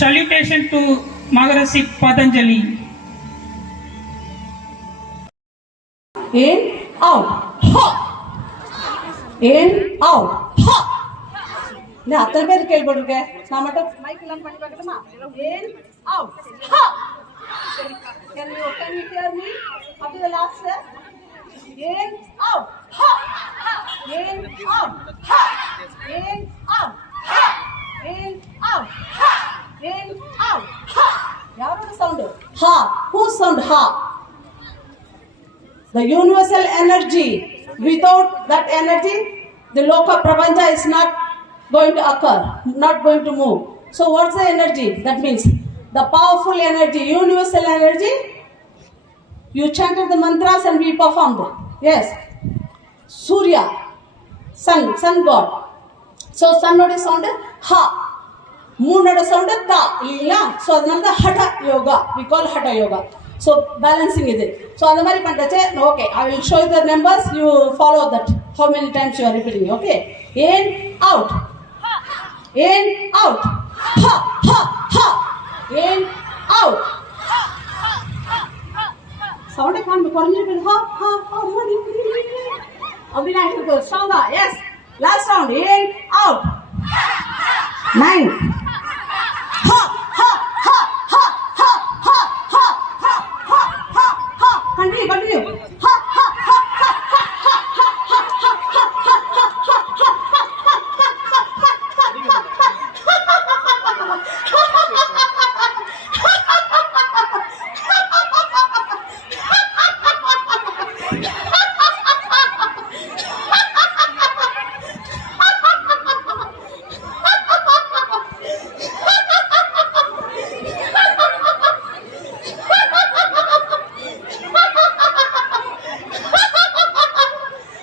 Salutation to Maharishi Patanjali. In, out, ha. In, out, ha. நான் அத்தனை பேர் கேள்விப்பட்டிருக்கேன். நான் மட்டும் மைக் எல்லாம் பண்ணி பார்க்கணுமா? In, out, ha. Can you hear me? Up to the last step. In, out, ha. In, out, ha. In, out, ha. In, out, ha. In, out, ha. யாரோட sound? Ha. Whose sound? Ha. The universal energy. Without that energy, the Loka Prapancha is not going to occur, not going to move. So what's the energy? That means the powerful energy, universal energy. You chanted the mantras and we performed. Yes. Surya, sun god. So sun noda sound ha. Moon noda sound ta. So adnalda hatha yoga. We call hatha yoga. So balancing is it. So அந்த மாதிரி பண்றச்சே okay, I will show you the numbers, you follow that, how many times you are repeating. Okay, in, out, in, out, ha, ha, ha, in, out, sound can't be corrected. Ha, ha, ha, ha, stronger. Yes, last round. In, out, 9, ha, ha, ha, ha, ha, ha, ha, ha, ha, ha, ha. Continue. Ha, ha, ha, ha, ha, ha, ha, ha, ha, ha, ha,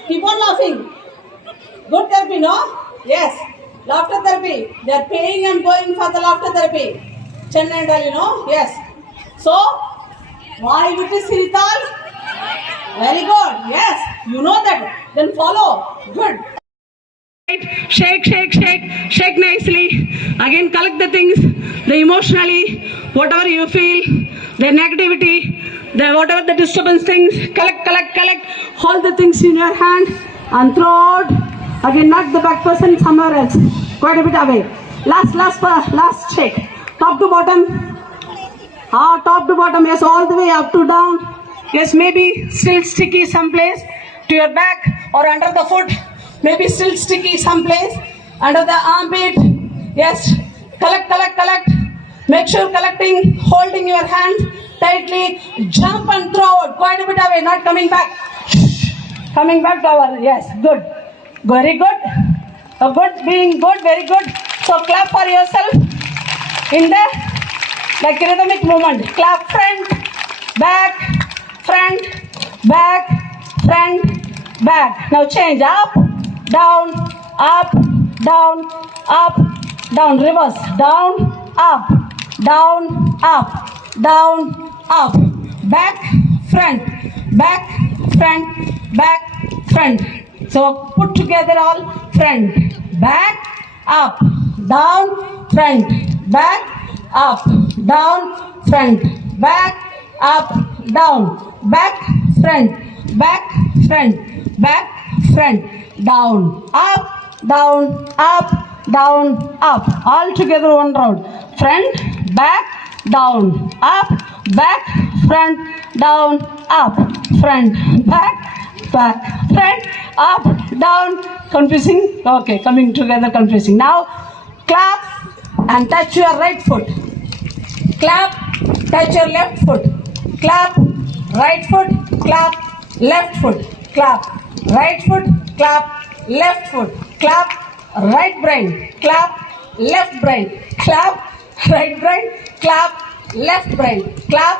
keep on laughing. Good therapy, no? Yes. Laughter therapy. They are paying and going for the laughter therapy. Chennai and all, you know? Yes. So, why it is Sirital? Very good. Yes. You know that. Then follow. Good. Shake nicely. Again, collect the things, the emotionally, whatever you feel, the negativity, the whatever the disturbance things, collect. Hold the things in your hand and throw out. Again, knock the back person somewhere else, quite a bit away. Last shake. Top to bottom. Top to bottom. Yes, all the way up to down. Yes, maybe still sticky someplace to your back or under the foot. Maybe still sticky someplace under the armpit. Yes, collect. Make sure collecting, holding your hand tightly. Jump and throw out, quite a bit away, not coming back. Coming back to our, yes, good. Very good. Good, being good, very good. So clap for yourself in the like rhythmic movement. Clap front, back, front, back, front, back. Now change up, down, up, down, up, down. Reverse. Down, up, down, up, down, up. Back, front, back, front, back, front. So put together all front, back, up, down, front, back, up, down, front, back, up, down, back, front, back, front, back, front, down, up, down, up, down, up. All together one round. Front, back, down, up, back, front, down, up, front, back, front, up, down. Confusing? Okay, coming together confusing. Now clap and touch your right foot. Clap, touch your left foot. Clap, right foot, clap, left foot. Clap, right foot, clap, left foot. Clap, right brain, clap, left brain. Clap, right brain, clap, left brain. Clap,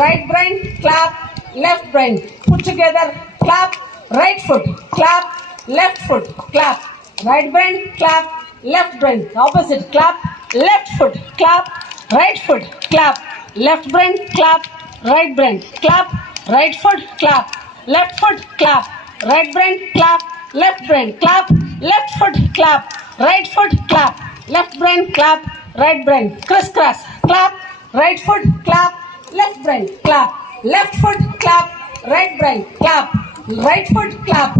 right brain, clap, left brain. Put together, clap, right foot, clap, left foot, clap, right brain, clap, left brain. Opposite, clap, left foot, clap, right foot, clap, left brain, clap, right brain, clap, right foot, clap, left foot, clap, right brain, clap, left brain, clap, left foot, clap, right foot, clap, left brain, clap, right brain, crisscross, clap, right foot, clap, left brain, clap, left foot, clap, right brain, clap, right foot, clap,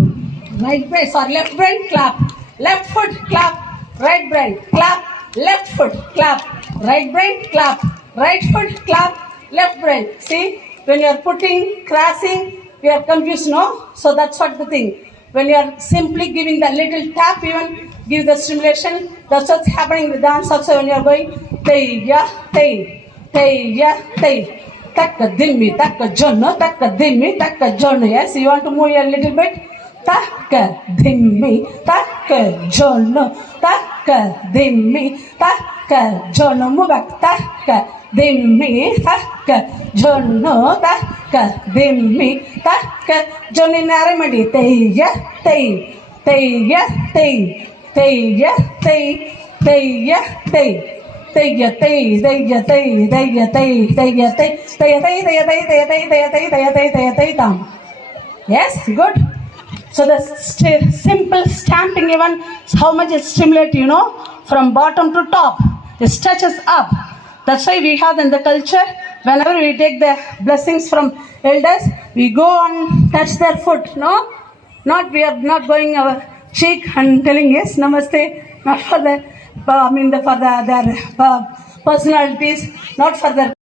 right brain, sorry, left brain, clap, left foot, clap, right brain, clap, left foot, clap, right brain, clap, right foot, clap, left brain. See, when you are putting, crossing, you are confused, no? So that's what the thing. When you are simply giving the little tap, even give the stimulation, that's what's happening in the dance also when you are going, tay, ya, tay, tay, ya, tay. Takka dimmi, takka jonno, takka dimmi, takka jonno. Yes, you want to move a little bit? Takka dimmi, takka jonno, takka dimmi, takka jonno. Move back. Takka dimmi, takka jonno, takka dimmi, takka jonno. Naramadi, teya, tey, teya, tey, teya, tey, teya, tey. Teya, tey, teya, tey, teya, tey, teya, tey, teya, tey, teya, tey, teya, tey, teya, tey, teya, tey, teya, tey, down. Yes, good. So the simple stamping even how much it stimulates, you know, from bottom to top. It stretches up. That's why we have in the culture, whenever we take the blessings from elders, we go and touch their foot, no? Not, we are not going our cheek and telling yes, namaste, not for the, for their personalities, not for their